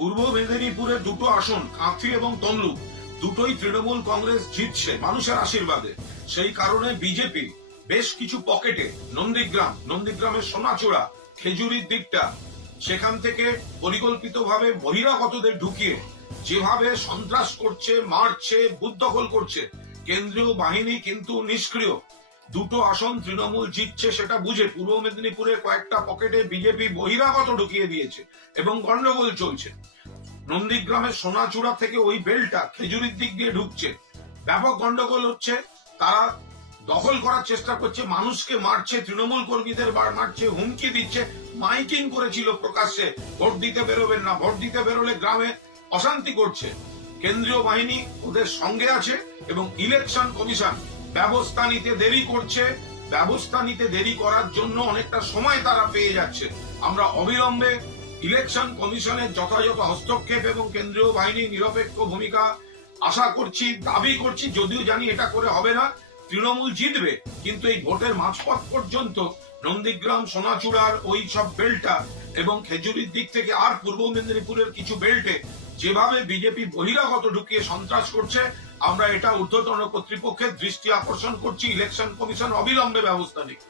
পূর্ব মেদিনীপুরের দুটো আসন কাঁথি এবং তমলুক দুটোই তৃণমূল কংগ্রেস জিতছে মানুষের আশীর্বাদে। সেই কারণে বিজেপি বেশ কিছু পকেটে নন্দীগ্রামের সোনাচূড়া, খেজুরির দিকটা, সেখান থেকে পরিকল্পিতভাবে বহিরাগতদের ঢুকিয়ে যেভাবে সন্ত্রাস করছে, মারছে, বুথ দখল করছে, কেন্দ্রীয় বাহিনী কিন্তু নিষ্ক্রিয়। দুটো আসন তৃণমূল জিতছে সেটা বুঝে পূর্ব মেদিনীপুরের কয়েকটা পকেটে বিজেপি বহিরাগত ঢুকিয়ে দিয়েছে এবং গন্ডগোল চলছে। নন্দীগ্রামের সোনাচূড়া থেকে ওই বেলটা খেজুরির দিক দিয়ে ঢুকছে, ব্যাপক গন্ডগোল হচ্ছে। তারা দখল করার চেষ্টা করছে, মানুষকে মারছে, তৃণমূল কর্মীদের মারছে, হুমকি দিচ্ছে, মাইকিং করেছিল প্রকাশ্যে, ভোট দিতে বেরোবেন না, ভোট দিতে বেরোলে গ্রামে অশান্তি করছে। কেন্দ্রীয় বাহিনী ওদের সঙ্গে আছে এবং ইলেকশন কমিশন ব্যবস্থা নিতে দেরি করছে। ব্যবস্থা নিতে দেরি করার জন্য অনেকটা সময় তারা পেয়ে যাচ্ছে। আমরা অবিলম্বে ইলেকশন কমিশনের যথাযথ হস্তক্ষেপ এবং কেন্দ্রীয় বাহিনীর নিরপেক্ষ ভূমিকা আশা করছি, দাবি করছি, যদিও জানি এটা করে হবে না। তৃণমূল জিতবে, কিন্তু এই ভোটের মাঝপথ পর্যন্ত নন্দীগ্রাম, সোনাচূড়ার ওই সব বেল্টটা এবং খেজুরির দিক থেকে আর পূর্ব মেদিনীপুরের কিছু বেল্টে যেভাবে বিজেপি বহিরাগত ঢুকিয়ে সন্ত্রাস করছে, আমরা এটা ঊর্ধ্বতন কর্তৃপক্ষের দৃষ্টি আকর্ষণ করছি। ইলেকশন কমিশন অবিলম্বে ব্যবস্থা নিক।